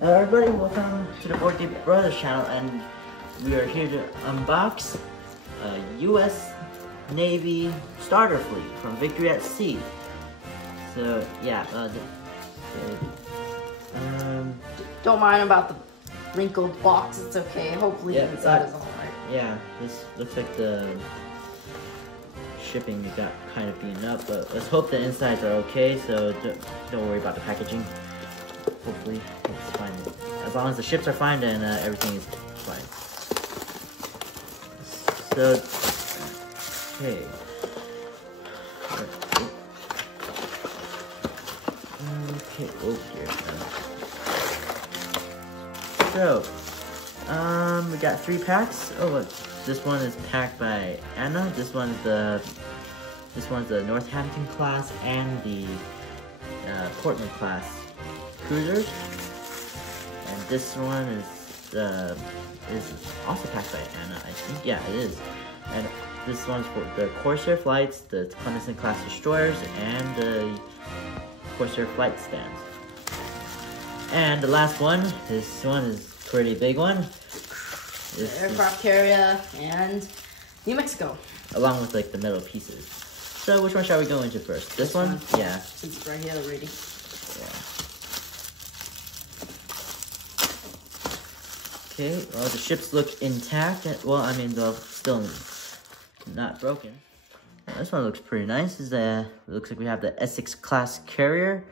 Hello everybody, welcome to the Board Game Brothers channel, and we are here to unbox a U.S. Navy starter fleet from Victory at Sea. So yeah, don't mind about the wrinkled box, it's okay. Hopefully the inside is alright. Yeah, this looks like the shipping got kind of beaten up, but let's hope the insides are okay, so don't worry about the packaging. Hopefully it's fine. As long as the ships are fine, then everything is fine. So, okay. Okay, oh dear. So, we got 3 packs. Oh look, this one is packed by Anna. This one's the Northampton class and the Portland class cruisers, and this one is also packed by Anna, I think. Yeah, it is. And this one's for the Corsair flights, the Clemson class destroyers, and the Corsair flight stands. And the last one, this one is a pretty big one. The aircraft carrier and New Mexico, along with like the metal pieces. So which one shall we go into first? This one? Yeah. Since it's right here already. Yeah. Okay, well the ships look intact. Well, I mean, they're still not broken. This one looks pretty nice. It looks like we have the Essex class carrier.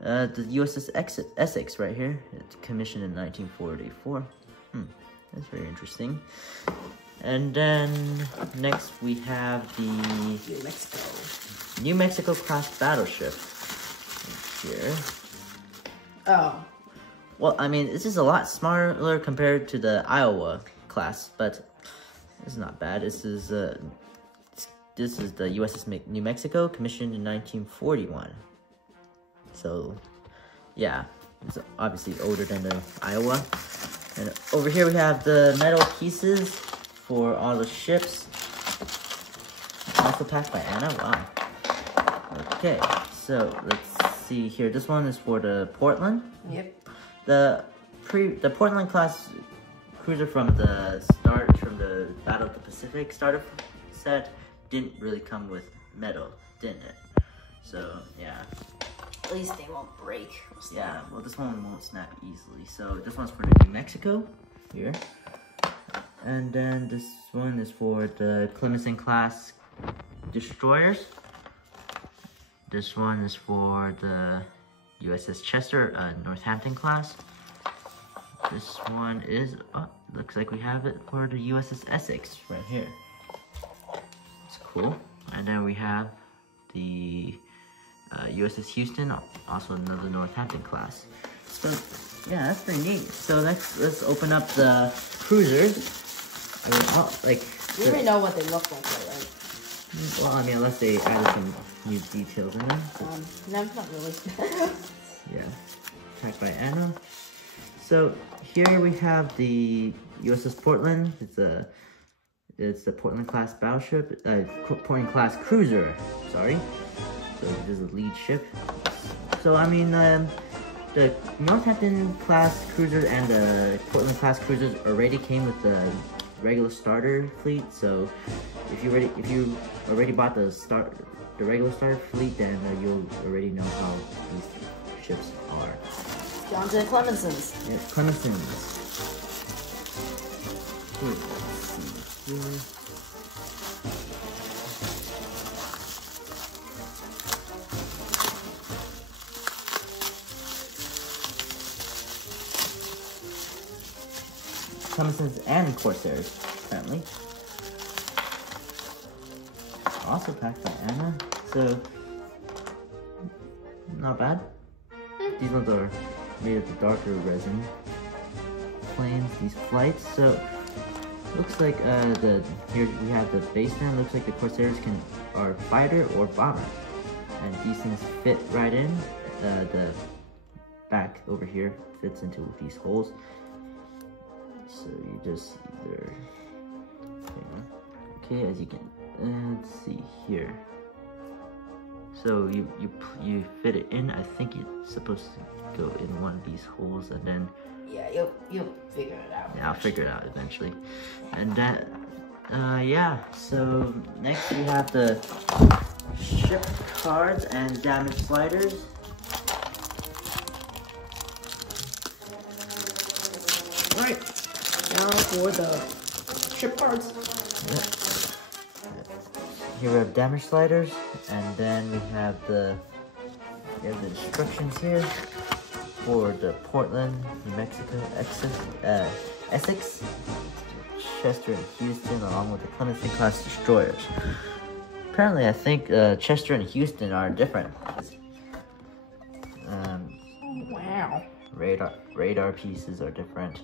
The USS Essex right here. It's commissioned in 1944. That's very interesting. And then next we have the New Mexico class battleship here. Oh. Well, I mean, this is a lot smaller compared to the Iowa class, but it's not bad. This is the USS New Mexico, commissioned in 1941. So, yeah, it's obviously older than the Iowa. And over here we have the metal pieces for all the ships. Also packed by Anna. Wow. Okay, so let's see here. This one is for the Portland. Yep. The Portland class cruiser from the Battle of the Pacific starter set didn't really come with metal, didn't it? So yeah. At least they won't break. Yeah, well this one won't snap easily. So this one's for the New Mexico here. And then this one is for the Clemson class destroyers. This one is for the USS Chester, Northampton class. This one is, looks like we have it for the USS Essex right here. It's cool. And then we have the USS Houston, also another Northampton class. So yeah, that's pretty neat. So let's open up the cruisers. You already know what they look like, right? Well, I mean, unless they added some new details in them. No, not really. Yeah, packed by Anna. So here we have the USS Portland. It's the Portland class battleship, Portland class cruiser. Sorry. So this is a lead ship. So I mean, the Northampton class cruiser and the Portland class cruisers already came with the regular starter fleet. So if you already bought the regular starter fleet, then you'll already know how these ships are. John's and Clemenson's. Yes, Clemenson's. Let's see here. Clemenson's and Corsairs, apparently. Also packed by Anna, so not bad. These ones are made of the darker resin planes, these flights. So looks like here we have the base stand. Looks like the Corsairs are fighter or bomber, and these things fit right in. The back over here fits into these holes. So you just either, okay, as you can, let's see here. So you fit it in. I think it's supposed to go in one of these holes, and then Yeah, you'll figure it out. yeah, I'll figure it out eventually. And that yeah. So next we have the ship cards and damage sliders. Right. Now for the ship cards. Yep. Here we have damage sliders, and then we have the instructions here for the Portland, New Mexico, Essex, Chester, and Houston, along with the Clemson-class destroyers. Apparently, I think Chester and Houston are different. Wow. Radar pieces are different.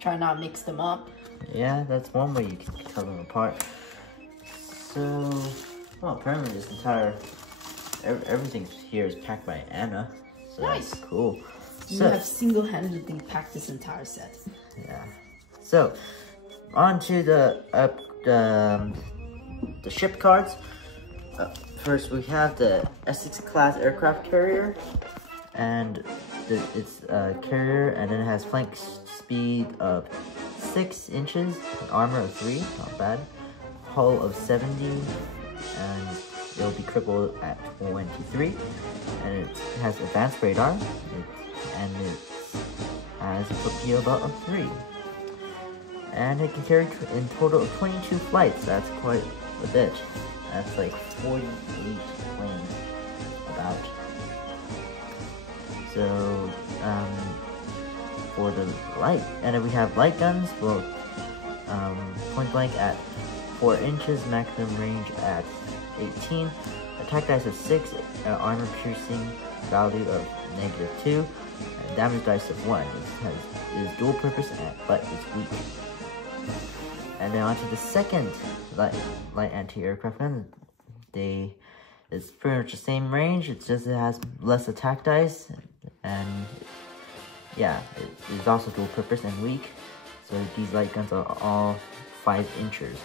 Try not to mix them up. Yeah, that's one way you can tell them apart. So, well, apparently this entire, everything here is packed by Anna. So Nice. That's cool. You So, have single-handedly packed this entire set. yeah. So, on to the ship cards. First, we have the Essex class aircraft carrier, and it's a carrier, and then it has flank speed of 6 inches, armor of 3, not bad, hull of 70, and it'll be crippled at 23, and it has advanced radar, and it has a torpedo belt of 3. And it can carry in total of 22 flights. That's quite a bit. That's like 48 planes, about. So, for the light, and then we have light guns, well, point blank at 4 inches, maximum range at 18, attack dice of 6, armor piercing value of -2, and damage dice of 1. It is dual purpose, but it's weak. And then onto the second light anti-aircraft gun. It's pretty much the same range, it's just it has less attack dice, and yeah, it's also dual purpose and weak. So these light guns are all 5 inches.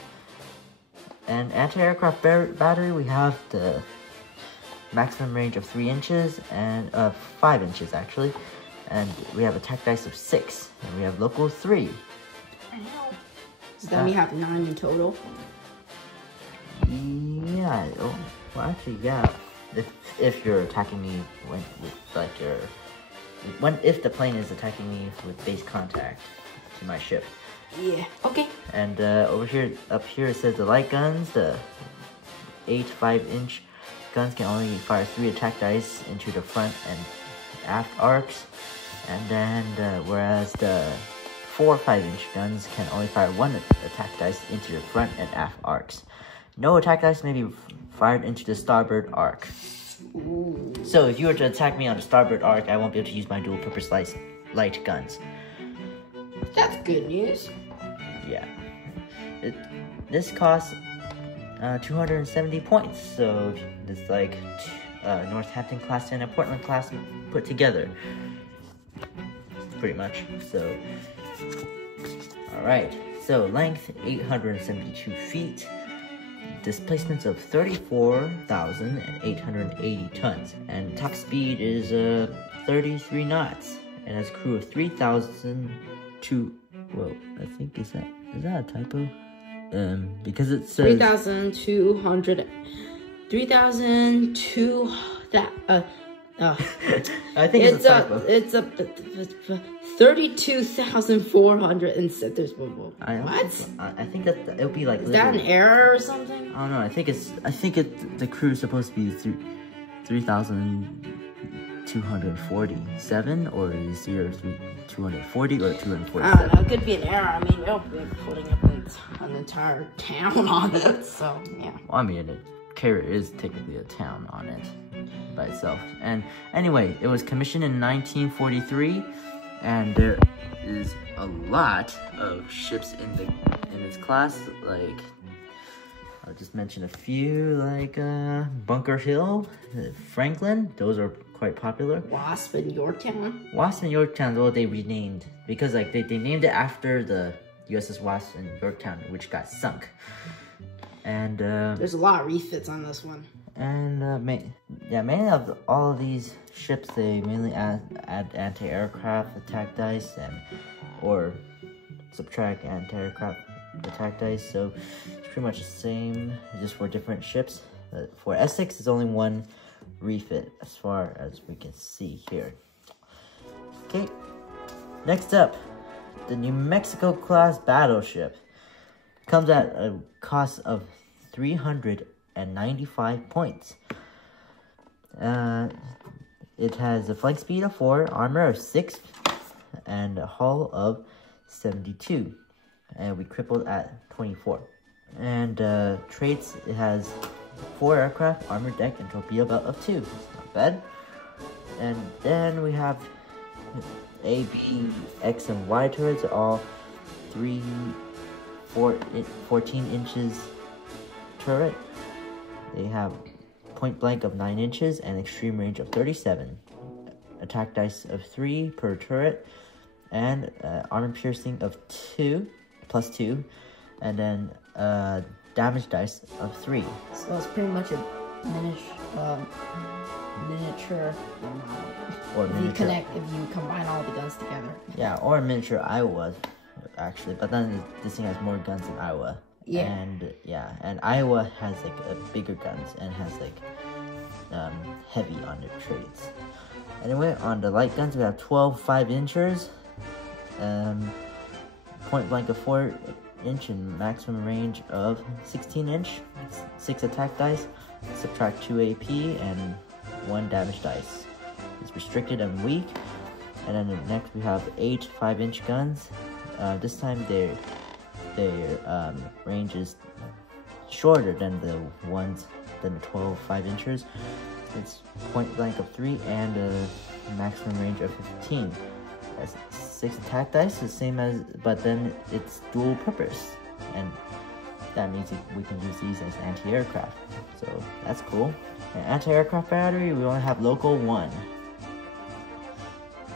And anti-aircraft battery, we have the maximum range of 3 inches and 5 inches actually. And we have attack dice of 6, and we have local 3. So then we have 9 in total. Yeah, well actually, yeah. If you're attacking me if the plane is attacking me with base contact to my ship. Yeah, okay. And up here it says the light guns, the 8 5-inch guns can only fire 3 attack dice into the front and aft arcs. And then whereas the 4 5-inch guns can only fire 1 attack dice into the front and aft arcs. No attack dice may be fired into the starboard arc. Ooh. So if you were to attack me on the starboard arc, I won't be able to use my dual purpose light guns. That's good news. Yeah. This costs 270 points, so it's like Northampton class and a Portland class put together. Pretty much. So, alright. So length 872 feet. Displacements of 34,880 tons, and top speed is 33 knots, and has a crew of 3,002. Whoa, I think is that a typo? Because it says 3,200. 3,200. I think it's a typo. It's a 32,400 instead. There's what? I think that it would be like. Is that an error or something? I don't know. I think the crew is supposed to be 3,247, or is here 240 or 247? I don't know. It could be an error. I mean, they'll be putting up an entire town on it. So yeah. Well, I mean, the carrier is technically a town on it by itself. And anyway, it was commissioned in 1943, and there is a lot of ships in this class. Like, I'll just mention a few, like Bunker Hill, Franklin. Those are quite popular. Wasp and Yorktown. Wasp and Yorktown, well, they renamed because like they named it after the USS Wasp and Yorktown, which got sunk. And there's a lot of refits on this one. And mainly of all of these ships, they mainly add anti-aircraft attack dice or subtract anti-aircraft attack dice. So it's pretty much the same, just for different ships. For Essex, it's only one refit as far as we can see here. Okay, next up, the New Mexico class battleship. Comes at a cost of 395 points. It has a flight speed of 4, armor of 6, and a hull of 72. And we crippled at 24. And traits, it has 4 aircraft, armor deck, and torpedo belt of 2. Not bad. And then we have A, B, X, and Y turrets, all 14 inches turret. They have point blank of 9 inches and extreme range of 37. Attack dice of 3 per turret, and armor piercing of 2, plus 2, and then damage dice of 3. So it's pretty much a miniature. Or miniature. If you combine all the guns together. Yeah, or a miniature Iowa, actually. But then this thing has more guns than Iowa. Yeah. And Iowa has like bigger guns and has like heavy on their traits. Anyway, on the light guns, we have 12 5-inchers, point blank of 4-inch and maximum range of 16-inch, 6 attack dice, subtract 2 AP and 1 damage dice. It's restricted and weak. And then next we have 8 5-inch guns. This time their range is shorter than the 12 5-inchers. It's point blank of 3 and a maximum range of 15. That's 6 attack dice, the same as, but then it's dual purpose, and that means we can use these as anti-aircraft. So that's cool. An anti-aircraft battery, we only have local 1.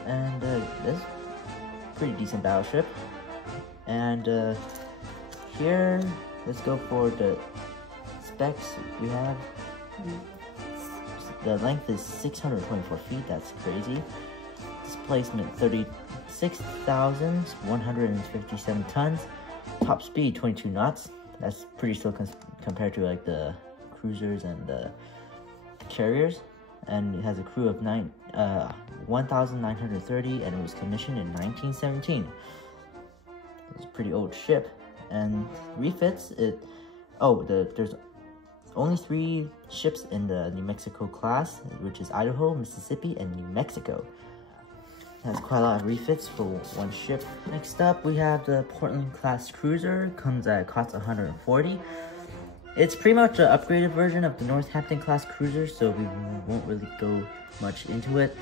And this pretty decent battleship. And here, let's go for the specs we have. The length is 624 feet, that's crazy. Displacement 36,157 tons. Top speed 22 knots. That's pretty slow compared to like the cruisers and the carriers. And it has a crew of 1,930, and it was commissioned in 1917. It's a pretty old ship. And refits it. There's only 3 ships in the New Mexico class, which is Idaho, Mississippi, and New Mexico. It has quite a lot of refits for one ship. Next up, we have the Portland class cruiser. Comes at a cost of 140. It's pretty much an upgraded version of the Northampton class cruiser, so we won't really go much into it.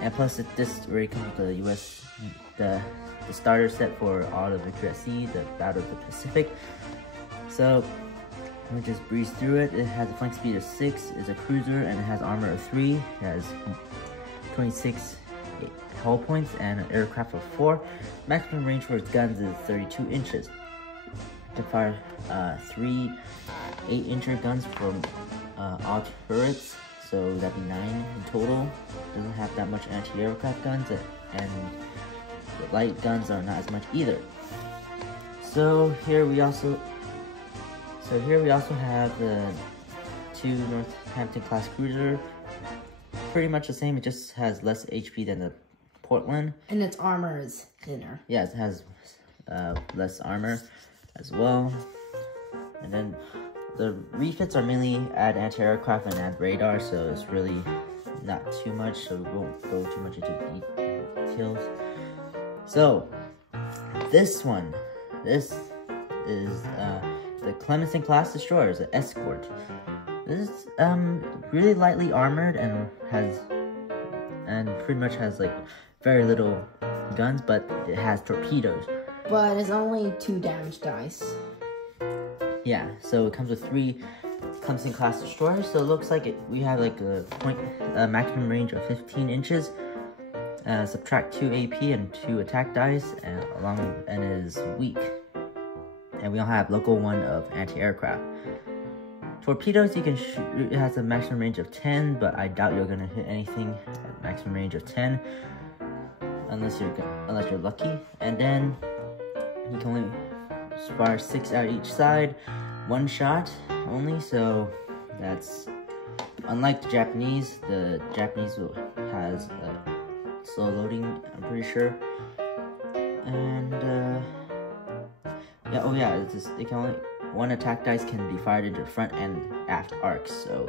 And plus, this already comes with the starter set for all the Victory at Sea, the Battle of the Pacific. So we just breeze through it. It has a flank speed of 6, is a cruiser, and it has armor of 3. It has 26 hull points and an aircraft of 4. Maximum range for its guns is 32 inches. To fire 3 8-incher guns from all turrets, so that'd be 9 in total. Doesn't have that much anti-aircraft guns, and the light guns are not as much either. So here we also have the 2 Northampton class cruiser. Pretty much the same, it just has less HP than the Portland. And its armor is thinner. Yeah, it has less armor as well. And then the refits are mainly add anti-aircraft and add radar, so it's really not too much, so we won't go too much into details. So this is the Clemson class destroyers, the escort. This is really lightly armored and pretty much has like very little guns, but it has torpedoes. But it's only 2 damage dice. Yeah, so it comes with 3 Clemson class destroyers. So it looks like we have like a maximum range of 15 inches. Subtract 2 AP and 2 attack dice, and is weak. And we all have local 1 of anti-aircraft. Torpedoes, you can shoot, it has a maximum range of 10, but I doubt you're gonna hit anything at maximum range of 10. Unless you're lucky. And then you can only fire 6 out each side, 1 shot only, so that's unlike the Japanese. The Japanese has slow loading, I'm pretty sure. And yeah, oh yeah, it can only, 1 attack dice can be fired into the front and aft arcs. So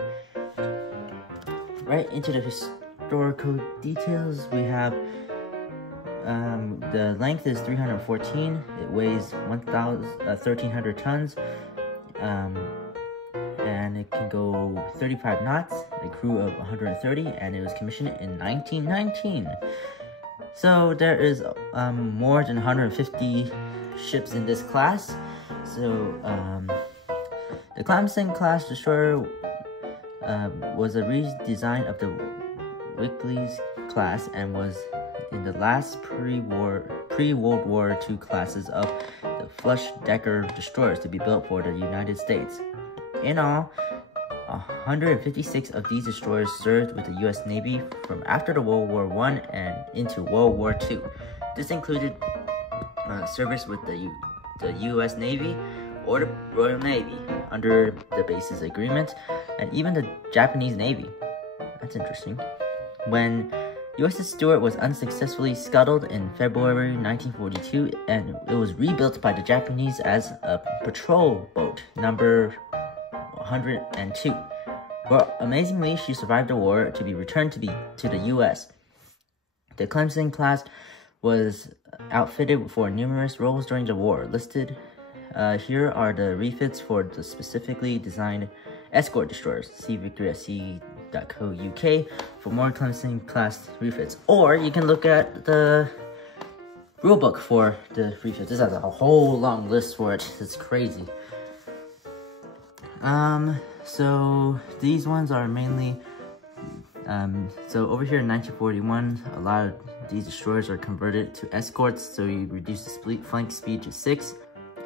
right into the historical details, we have the length is 314. It weighs 1,300 tons. And it can go 35 knots, a crew of 130, and it was commissioned in 1919. So there is more than 150 ships in this class. So the Clemson class destroyer was a redesign of the Wickles class and was in the last pre-World War II classes of the flush-decker destroyers to be built for the United States. In all, 156 of these destroyers served with the U.S. Navy from after the World War I and into World War II. This included service with the U.S. Navy or the Royal Navy under the basis agreement, and even the Japanese Navy. That's interesting. When USS Stewart was unsuccessfully scuttled in February 1942, and it was rebuilt by the Japanese as a patrol boat, number 102. But amazingly, she survived the war to be returned to the U.S. The Clemson class was outfitted for numerous roles during the war. Listed here are the refits for the specifically designed escort destroyers. See victorysc.co.uk for more Clemson class refits. Or you can look at the rulebook for the refits. This has a whole long list for it. It's crazy. So these ones are mainly, so over here in 1941, a lot of these destroyers are converted to escorts, so you reduce the flank speed to 6.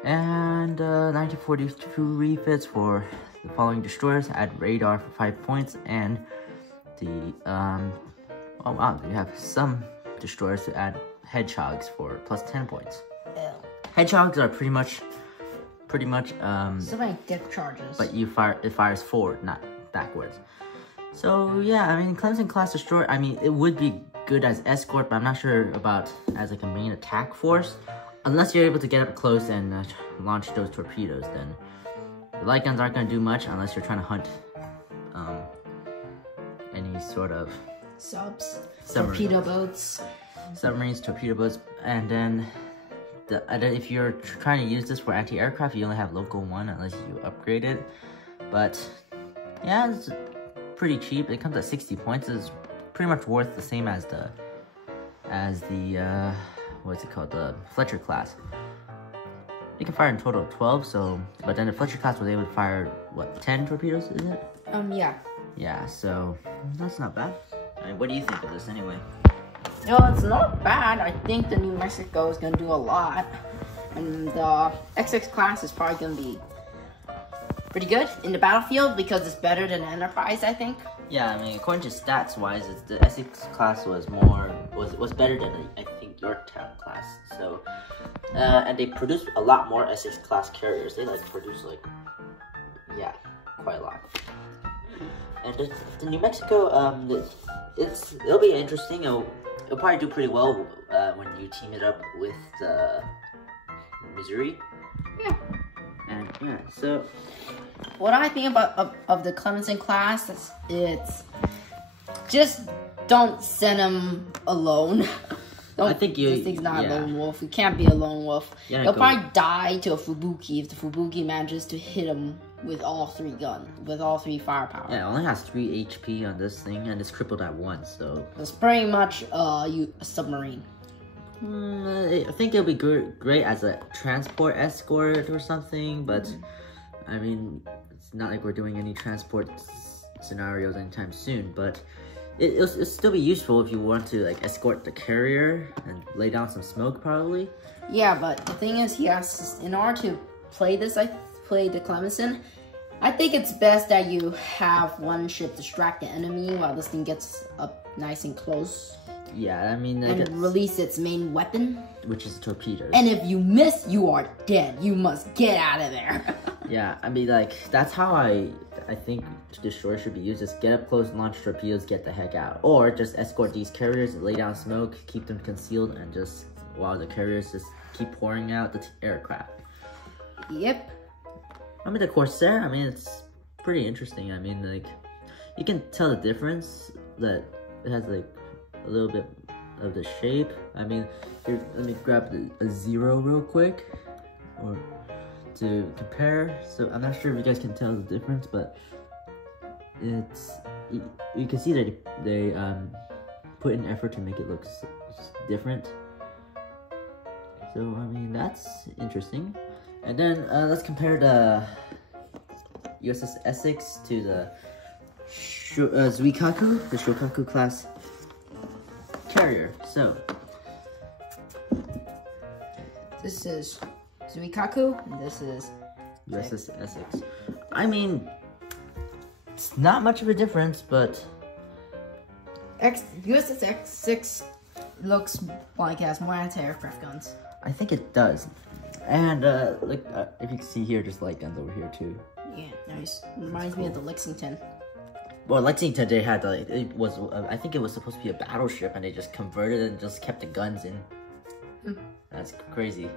And 1942 refits for the following destroyers: add radar for 5 points, and the, oh wow, you have some destroyers to add hedgehogs for plus 10 points. Ew. Hedgehogs are pretty much so many dick charges. But it fires forward, not backwards. So yeah, I mean, Clemson class destroyer, I mean, it would be good as escort, but I'm not sure about as like a main attack force. Unless you're able to get up close and launch those torpedoes, then the light guns aren't going to do much unless you're trying to hunt any sort of torpedo boats, submarines, torpedo boats, and then if you're trying to use this for anti-aircraft, you only have local 1 unless you upgrade it. But yeah, it's pretty cheap. It comes at 60 points. It's pretty much worth the same as the what's it called, the Fletcher class. You can fire in total of 12. So, but then the Fletcher class was able to fire what, 10 torpedoes? Is it? Yeah. Yeah. So that's not bad. I mean, what do you think of this anyway? No, it's not bad. I think the New Mexico is going to do a lot. And the XX class is probably going to be pretty good in the battlefield because it's better than Enterprise, I think. Yeah, I mean, according to stats wise, the XX class was better than I think Yorktown class. So, and they produce a lot more SS class carriers. They produce yeah, quite a lot. And the New Mexico, it'll be interesting. It'll probably do pretty well when you team it up with Missouri. Yeah. And yeah, so what I think about of the Clemson class, it's just don't send them alone. I think this thing's not a lone wolf. You can't be a lone wolf. Yeah, He'll probably die to a Fubuki if the Fubuki manages to hit him with all 3 guns, with all 3 firepower. Yeah, it only has 3 HP on this thing, and it's crippled at 1, so it's pretty much a submarine. I think it'll be great as a transport escort or something, but I mean, it's not like we're doing any transport scenarios anytime soon, but it'll still be useful if you want to escort the carrier and lay down some smoke probably. Yeah, but the thing is, he has, in order to play the Clemson, I think it's best that you have one ship distract the enemy while this thing gets up nice and close. Yeah, I mean, and release its main weapon, which is torpedoes. And if you miss, you are dead. You must get out of there. Yeah, I mean, like, that's how I think destroyers should be used. Just get up close, launch torpedoes, get the heck out. Or just escort these carriers, lay down smoke, keep them concealed, and just, while the carriers just keep pouring out the aircraft. Yep. I mean, the Corsair, I mean, it's pretty interesting. I mean, like, you can tell the difference that it has, like, a little bit of the shape. I mean, here, let me grab a 0 real quick, or to compare. So I'm not sure if you guys can tell the difference, but it's, you can see that they put in effort to make it look different. So I mean, that's interesting. And then let's compare the USS Essex to the Zuikaku, the Shokaku class carrier. So this is Zuikaku, and this is USS Essex. I mean, it's not much of a difference, but USS Essex looks like it has more anti-aircraft guns. I think it does. And look, if you can see here, there's light guns over here too. Yeah, nice. Reminds me of the Lexington. Well, Lexington, they had like, it was, I think it was supposed to be a battleship, and they just converted it and just kept the guns in. That's crazy.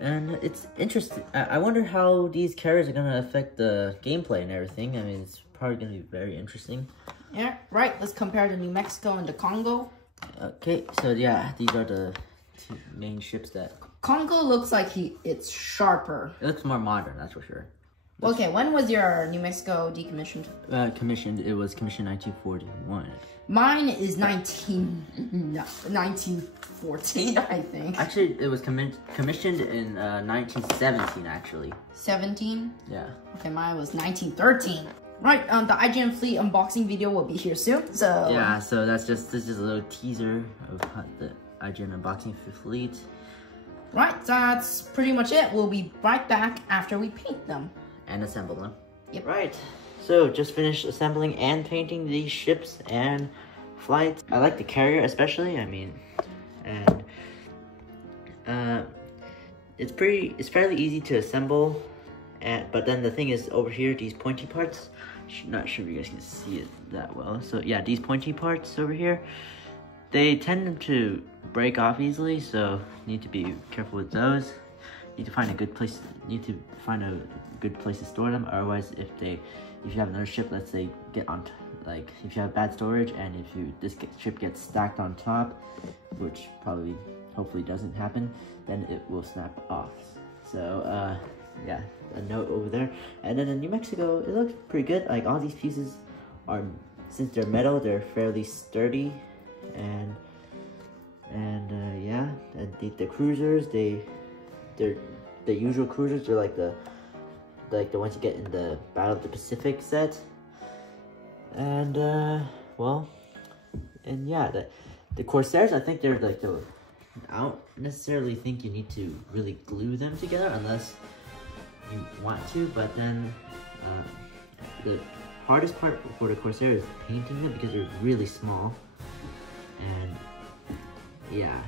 And it's interesting. I wonder how these carriers are gonna affect the gameplay and everything. I mean, it's probably gonna be very interesting. Yeah, right. Let's compare the New Mexico and the Congo. Okay, so yeah, these are the two main ships that... Congo looks like it's sharper. It looks more modern, that's for sure. Okay, when was your New Mexico decommissioned? It was commissioned 1941. Mine is 1914, I think. Actually, it was commissioned in 1917, actually. 17? Yeah. Okay, mine was 1913. Right, the IGN Fleet unboxing video will be here soon, so... Yeah, so this is a little teaser of the IGN unboxing for Fleet. Right, that's pretty much it. We'll be right back after we paint them. And assemble them. Yep. Right, so just finished assembling and painting these ships and flights. I like the carrier especially, I mean, and it's fairly easy to assemble, but then the thing is over here, these pointy parts, not sure if you guys can see it that well. So yeah, these pointy parts over here, they tend to break off easily, so you need to be careful with those. Need to find a good place to store them. Otherwise, if you have another ship, let's say if you have bad storage, and if this ship gets stacked on top, which hopefully doesn't happen, then it will snap off. So yeah, a note over there. And then in New Mexico, it looks pretty good. Like, all these pieces are, since they're metal, they're fairly sturdy, and yeah, and the cruisers, they're the usual cruisers. They're like the ones you get in the Battle of the Pacific set. And well, and yeah, the Corsairs, I think they're like I don't necessarily think you need to really glue them together unless you want to, but then the hardest part for the Corsair is painting them because they're really small. And yeah,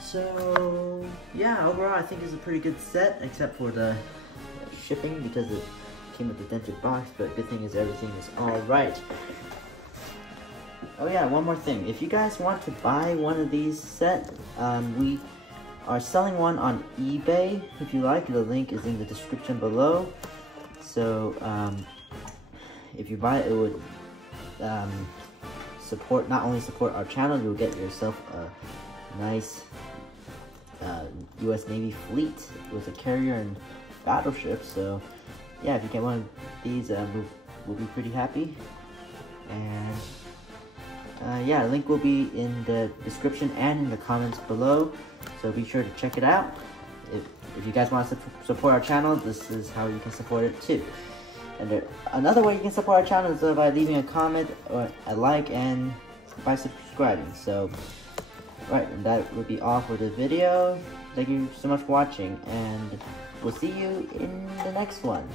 so yeah, overall I think it's a pretty good set, except for the shipping because it came with a dented box, but good thing is everything is all right. Oh yeah, one more thing. If you guys want to buy one of these sets, we are selling one on eBay. If you like, the link is in the description below. So if you buy it, it would not only support our channel, you'll get yourself a nice US Navy fleet with a carrier and battleship. So yeah, if you get one of these, we'll be pretty happy. And yeah, the link will be in the description and in the comments below, so be sure to check it out. If you guys want to support our channel, this is how you can support it too. And another way you can support our channel is by leaving a comment or a like, and by subscribing. So right, and that would be all for the video. Thank you so much for watching, and we'll see you in the next one.